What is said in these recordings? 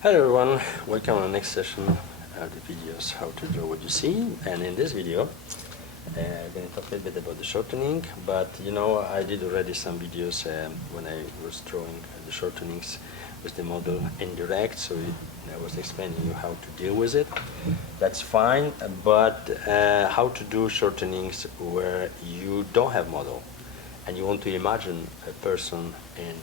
Hello everyone, welcome to the next session of the videos how to draw what you see. And in this video I'm going to talk a little bit about the shortening, but I did already some videos when I was drawing the shortenings with the model indirect, so I was explaining you how to deal with it. That's fine, but how to do shortenings where you don't have model and you want to imagine a person in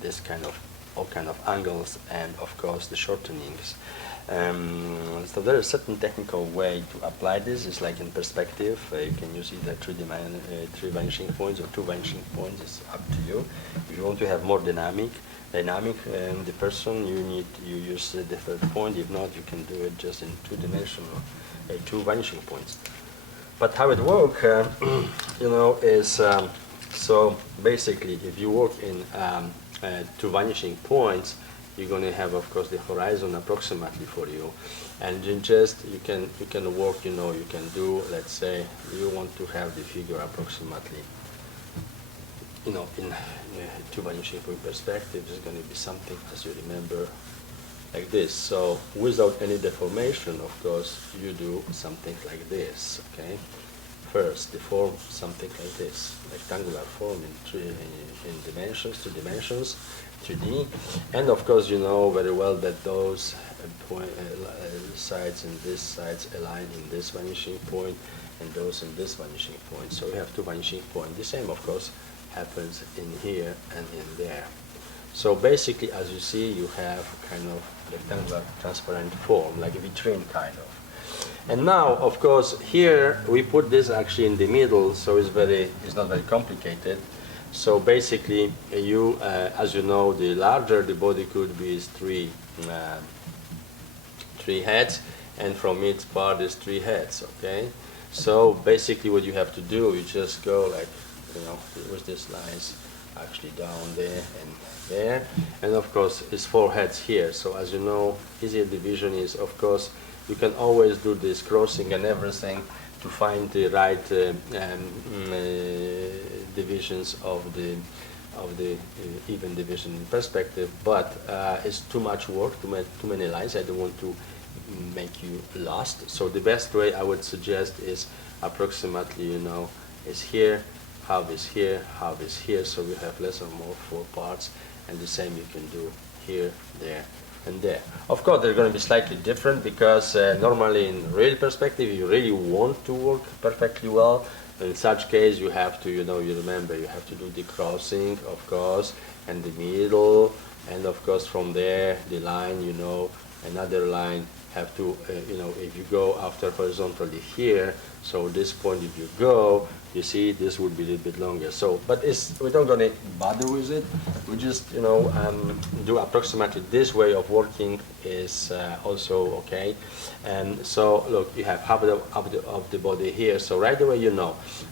this kind of all kind of angles and of course the shortenings. So there is a certain technical way to apply this. It's like in perspective. You can use either three vanishing points or two vanishing points. It's up to you. If you want to have more dynamic the person, you use the third point. If not, you can do it just in two-dimensional, two vanishing points. But how it works, is so basically if you work in two vanishing points, you're going to have, of course, the horizon approximately for you, and then you can work. You can do. Let's say you want to have the figure approximately. In two vanishing point perspective, is going to be something, as you remember, like this. So without any deformation, of course, you do something like this. Okay. First, the form something like this, rectangular form in dimensions, 3D, and of course you know very well that those sides and these sides align in this vanishing point, and those in this vanishing point. So we have two vanishing points. The same, of course, happens in here and in there. So basically, as you see, you have kind of rectangular transparent form, like a vitrine kind of. And now, of course, here we put this actually in the middle, so it's not very complicated. So basically, as you know, the larger the body could be is three heads, and from each part is three heads. Okay. So basically, what you have to do, you just go like, with these lines actually down there and there, and of course, it's four heads here. So as you know, easier division is, of course, you can always do this crossing and everything to find the right divisions of the even division in perspective, but it's too much work, too many lines. I don't want to make you lost. So the best way I would suggest is approximately, is here, half is here, half is here, so we have less or more four parts, and the same you can do here, there, and there. Of course, they're going to be slightly different because normally in real perspective, you really want to work perfectly well. In such case, you have to, you remember, you have to do the crossing, of course, and the middle, and of course from there, the line, another line have to, if you go after horizontally here, so this point, if you go, you see this would be a little bit longer. So, but we're not going to bother with it. We just, do approximately this way of working is also okay. And so, look, you have half of the body here. So right away,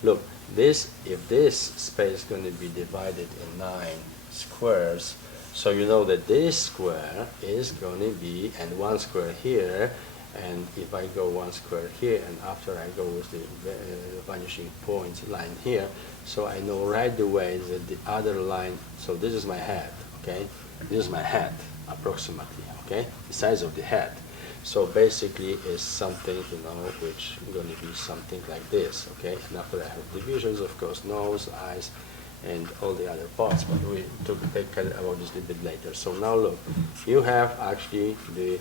look, if this space is going to be divided in 9 squares, so you know that this square is going to be, and one square here, and if I go one square here, and after I go with the vanishing points line here, so I know right away that the other line, so this is my head, okay? This is my head, approximately, okay? The size of the head. So basically is something, which is going to be something like this, okay? And after I have divisions, of course, nose, eyes, and all the other parts, but we take care about this a little bit later. So now look, you have actually the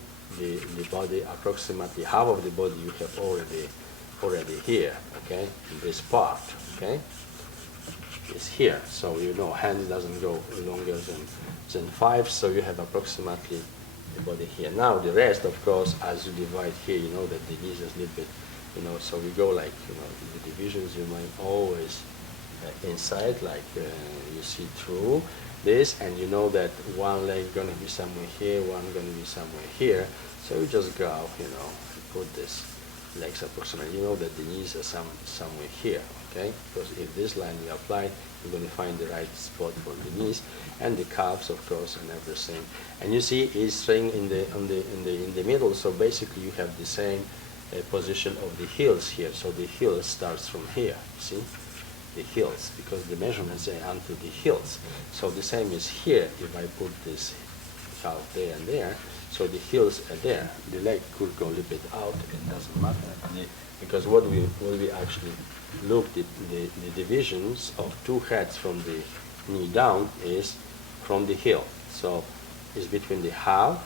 body, approximately half of the body you have already here, okay, in this part, okay, is here. So hand doesn't go longer than 5, so you have approximately the body here. Now the rest, of course, as you divide here, you know that the knees is a little bit, so we go like, the divisions you might always inside, like you see through this, and you know that one leg is going to be somewhere here, one going to be somewhere here, so you just go, and put this legs approximately, you know that the knees are somewhere here, okay, because if this line you apply, you're going to find the right spot for the knees, and the calves, of course, and everything. And you see it's staying in the middle, so basically you have the same position of the heels here, so the heel starts from here, see, the heels, because the measurements are onto the heels. So the same is here. If I put this half there and there. So the heels are there. The leg could go a little bit out. It doesn't matter because what we actually look the divisions of two heads from the knee down is from the heel. So it's between the half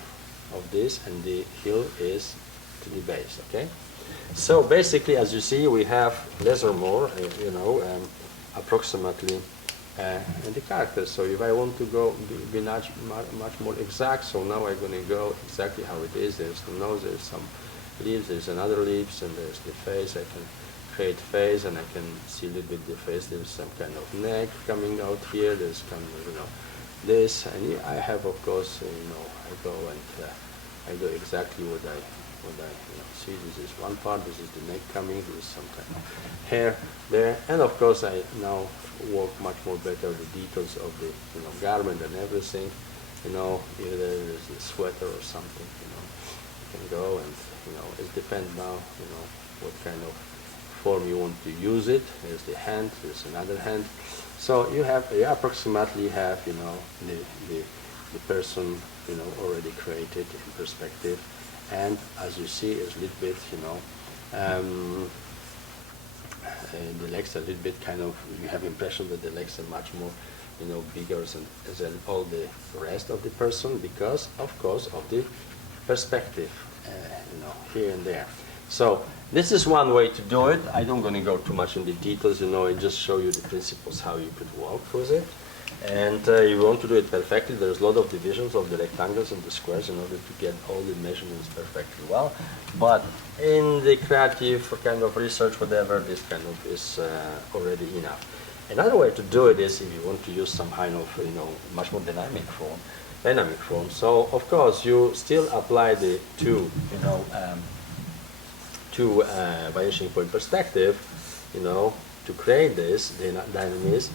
of this and the heel is to the base. Okay. So basically, as you see, we have less or more, approximately in the characters. So if I want to go be much more exact, so now I'm going to go exactly how it is. There's the nose, there's some lips, there's another lips, and there's the face. I can create face, and I can see a little bit the face. There's some kind of neck coming out here. There's kind of this, and I have, of course, I go exactly what I see. This is one part. This is the neck coming. There is some kind of hair there, and of course I now work much more better the details of the garment and everything. If there is a sweater or something, you can go and it depends now what kind of form you want to use it. There's the hand. There's another hand. So you approximately have the person already created in perspective. And as you see, it's a little bit, the legs are a little bit kind of, you have impression that the legs are much more, bigger than all the rest of the person because, of course, of the perspective, here and there. So this is one way to do it. I don't going to go too much in the details, and just show you the principles how you could work with it. And you want to do it perfectly. There's a lot of divisions of the rectangles and the squares in order to get all the measurements perfectly well. But in the creative kind of research, whatever, this kind of is already enough. Another way to do it is if you want to use some kind of, much more dynamic form. So of course you still apply the two vanishing point perspective, to create this dynamism.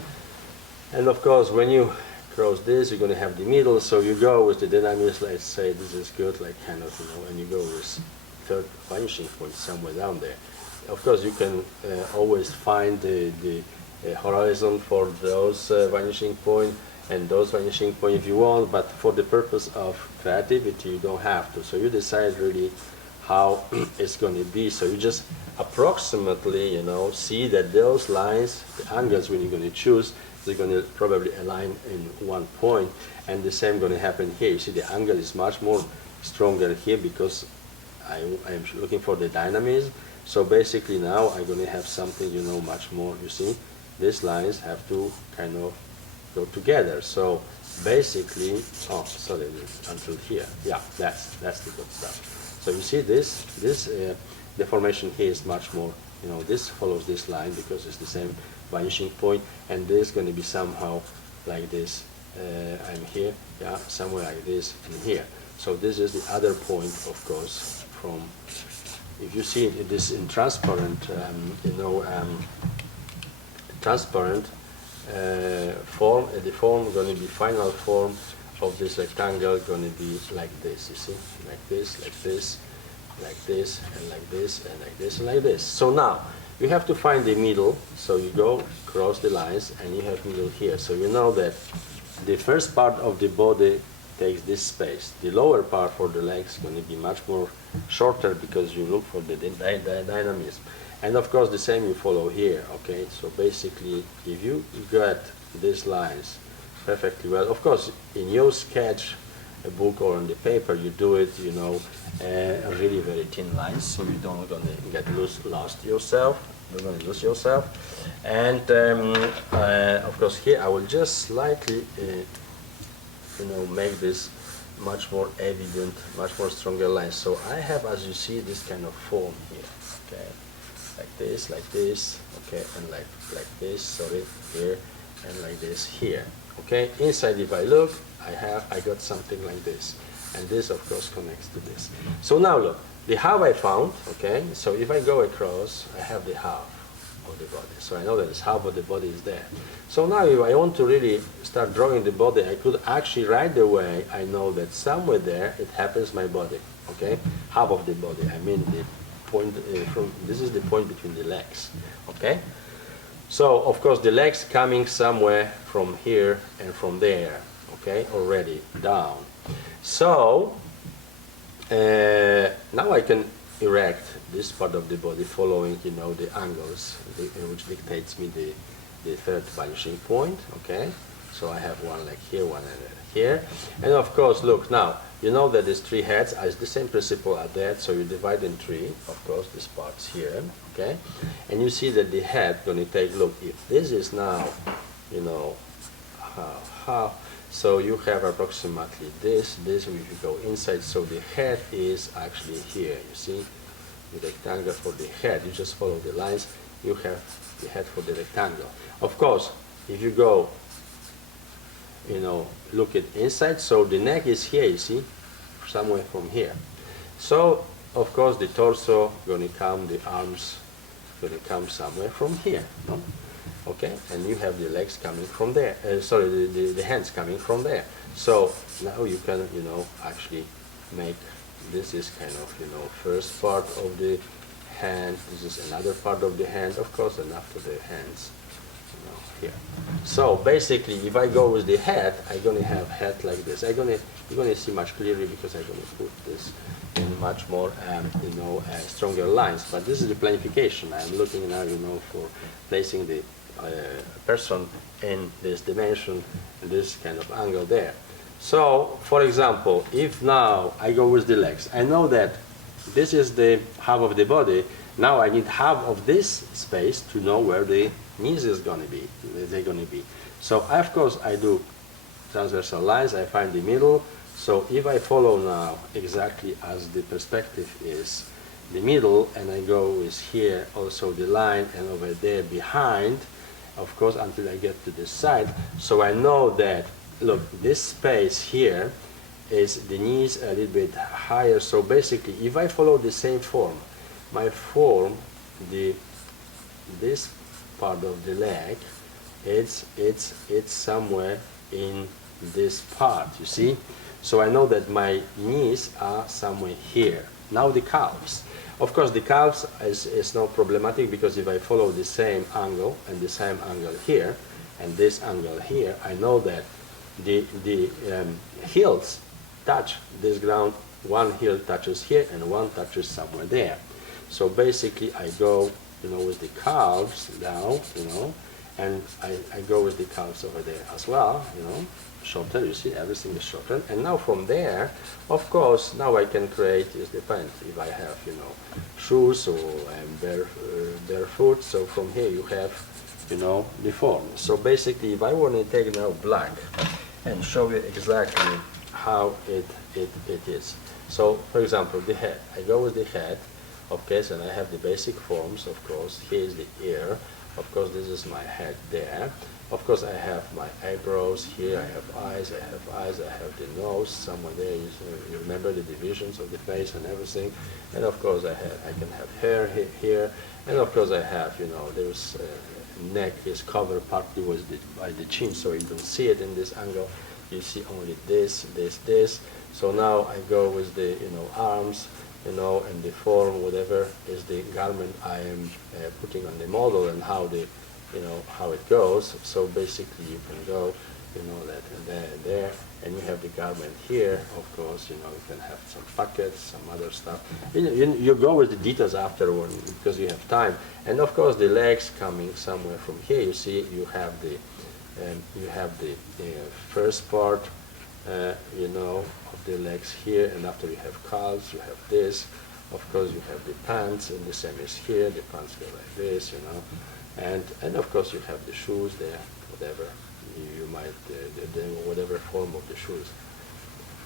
And of course, when you cross this, you're going to have the middle. So you go with the dynamism. Let's say this is good, like kind of, and you go with third vanishing point somewhere down there. Of course, you can always find the horizon for those vanishing point and those vanishing point if you want. But for the purpose of creativity, you don't have to. So you decide really how it's going to be. So you just approximately, see that those lines, the angles when you're going to choose, they're going to probably align in one point, and the same going to happen here. You see the angle is much more stronger here because I am looking for the dynamism. So basically now I'm going to have something, much more. You see, these lines have to kind of go together. So basically, until here. Yeah, that's the good stuff. So you see this deformation here is much more. This follows this line because it's the same vanishing point, and this is going to be somehow like this. I'm here, somewhere like this and here. So this is the other point, of course, from, if you see this in transparent, transparent form, the form going to be final form of this rectangle going to be like this, you see, like this, like this, like this, and like this, and like this, and like this. So now, you have to find the middle, so you go across the lines, and you have middle here. So you know that the first part of the body takes this space. The lower part for the legs is going to be much more shorter because you look for the dynamism. And of course, the same you follow here, okay? So basically, if you get these lines perfectly well, of course, in your sketch a book or on the paper, you do it, really very thin lines, so you don't going to get lost yourself. You're going to lose yourself. And of course, here I will just slightly, make this much more evident, much more stronger lines. So I have, as you see, this kind of form here, okay, like this, okay, and like this, sorry, here, and like this here, okay. Inside, if I look, I got something like this, and this of course connects to this. So now look, the half I found, okay. So if I go across, I have the half of the body. So I know that this half of the body is there. So now if I want to really start drawing the body, I could actually right away, I know that somewhere there it happens my body, okay. Half of the body. I mean the point this is the point between the legs, okay. So of course the legs coming somewhere from here and from there, okay, already down. So now I can erect this part of the body following, you know, the angles, which dictates me the third vanishing point. Okay, so I have one leg here, one leg here, and of course, look now. You know that these three heads are the same principle at that, so you divide in three. Of course, this part's here. Okay, and you see that the head going to take. Look, if this is now, you know, how. So you have approximately this, if you go inside, so the head is actually here, you see, the rectangle for the head, you just follow the lines, you have the head for the rectangle. Of course, if you go, you know, look at inside, so the neck is here, you see, somewhere from here. So, of course, the torso going to come, the arms going to come somewhere from here, no? Okay, and you have the legs coming from there. Sorry, the hands coming from there. So now you can, you know, actually make this is kind of, you know, first part of the hand. This is another part of the hand, of course, and after the hands, you know, here. So basically, if I go with the head, I'm going to have head like this. You're going to see much clearly because I'm going to put this in much more, you know, stronger lines. But this is the planification. I'm looking now, you know, for placing the person in this dimension, this kind of angle there. So, for example, if now I go with the legs, I know that this is the half of the body. Now I need half of this space to know where the knees is going to be. They're going to be. So, of course, I do transversal lines. I find the middle. So, if I follow now exactly as the perspective is the middle, and I go with here also the line, and over there behind, of course, until I get to this side. So I know that, look, this space here is the knees a little bit higher. So basically, if I follow the same form, my form, this part of the leg, it's somewhere in this part, you see? So I know that my knees are somewhere here. Now the calves. Of course, the calves is not problematic because if I follow the same angle and the same angle here and this angle here, I know that the heels touch this ground. One heel touches here and one touches somewhere there. So basically, I go, you know, with the calves down, you know, and I go with the calves over there as well, you know. Shorten, you see, everything is shortened. And now from there, of course, now I can create, it depends if I have, you know, shoes or I'm barefoot. So from here you have, you know, the form. So basically, if I want to take now black and show you exactly how it is. So, for example, the head. I go with the head, okay, and I have the basic forms, of course. Here is the ear. Of course, this is my head there. Of course, I have my eyebrows here, I have eyes, I have the nose, somewhere there. You remember the divisions of the face and everything. And of course, I can have hair here. And of course, I have, you know, there's neck is covered partly by the chin, so you don't see it in this angle. You see only this. So now I go with the, you know, arms, you know, and the form, whatever is the garment I am putting on the model and how the, you know, how it goes. So basically you can go, you know, that and there, and you have the garment here. Of course, you know, you can have some pockets, some other stuff. You go with the details afterward because you have time. And of course the legs coming somewhere from here. You see, you have the first part, you know, of the legs here, and after you have calves, you have this. Of course, you have the pants, and the same is here. The pants go like this, you know. And of course you have the shoes there, whatever you might, whatever form of the shoes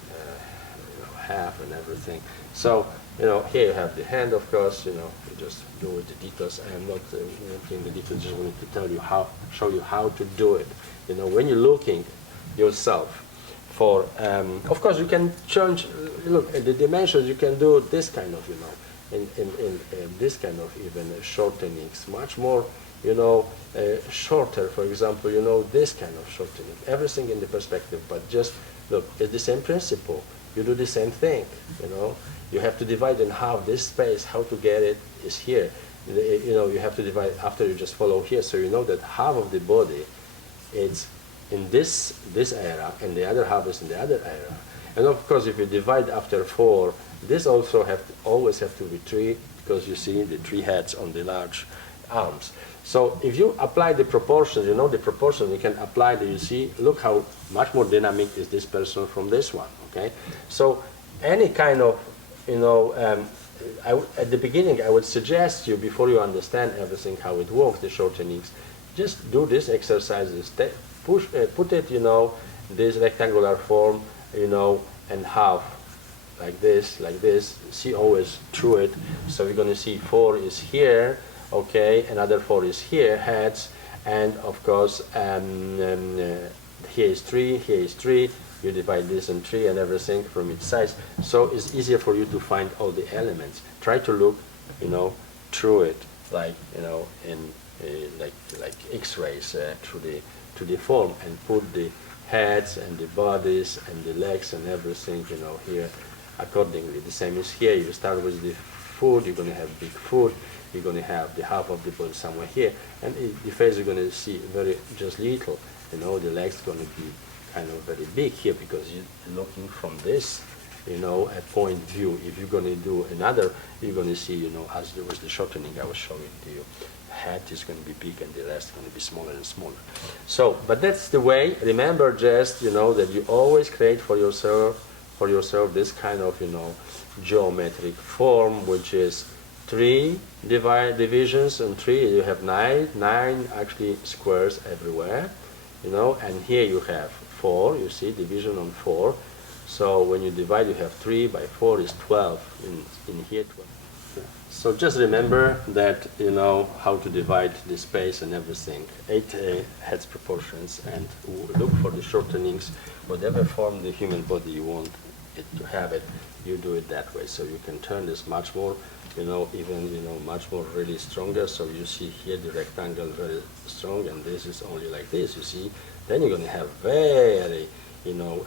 you know, have and everything. So, you know, here you have the hand, of course, you know, you just do with the details. I am not looking the details, just wanted to tell you how, show you how to do it. You know, when you're looking yourself for, of course you can change, look at the dimensions, you can do this kind of, you know, in this kind of even shortenings, much more, you know, shorter, for example, you know, this kind of shortening, everything in the perspective, but just, look, it's the same principle. You do the same thing, you know. You have to divide in half this space, how to get it is here. You know, you have to divide after you just follow here, so you know that half of the body is in this area, and the other half is in the other area. And of course, if you divide after 4, this also always have to be 3, because you see the 3 heads on the large arms. So if you apply the proportions, you know the proportion, you can apply the, you see, look how much more dynamic is this person from this one, okay? So any kind of, you know, at the beginning I would suggest you, before you understand everything, how it works, the shortenings, just do these exercises, put it, you know, this rectangular form, you know, and half, like this, see always through it. So we're going to see 4 is here, okay, another 4 is here, heads, and of course here is 3, here is 3, you divide this in 3 and everything from its size, so it's easier for you to find all the elements. Try to look, you know, through it, like, you know, in like X-rays through the form, and put the heads and the bodies and the legs and everything, you know, here accordingly. The same is here. You start with the foot, you're going to have big foot, you're going to have the half of the body somewhere here, and the face you're going to see very just little, you know, the legs going to be kind of very big here, because you're looking from this, you know, a point view. If you're going to do another, you're going to see, you know, as there was the shortening I was showing to you, head is going to be big and the rest is going to be smaller and smaller. So, but that's the way. Remember, just, you know, that you always create for yourself this kind of, you know, geometric form, which is 3 divisions, and 3, you have 9 actually squares everywhere, you know, and here you have 4, you see, division on 4. So when you divide, you have 3 by 4 is 12, in here 12. So just remember that, you know, how to divide the space and everything. 8 heads proportions, and look for the shortenings. Whatever form the human body you want it to have it, you do it that way. So you can turn this much more, you know, even, you know, much more really stronger. So you see here the rectangle very strong, and this is only like this, you see. Then you're going to have very, you know,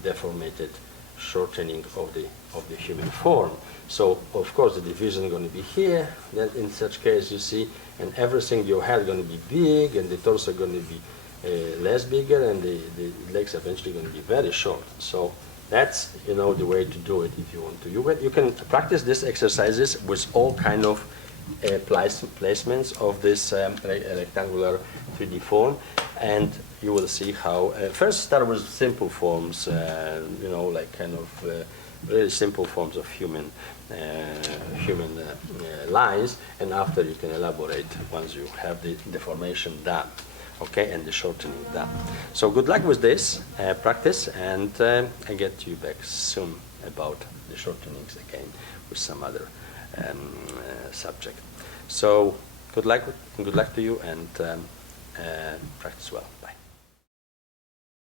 deformated shortening of the human form. So of course the division is going to be here. Then in such case, you see, and everything, your head is going to be big, and the torso is going to be less bigger, and the legs eventually going to be very short. So that's, you know, the way to do it if you want to. You can practice these exercises with all kind of placements of this rectangular 3D form, and you will see how. First start with simple forms, you know, like kind of really simple forms of human lines, and after you can elaborate once you have the deformation done, okay, and the shortening done. So good luck with this practice, and I get you back soon about the shortenings again with some other subject. So good luck to you, and practice well. Bye.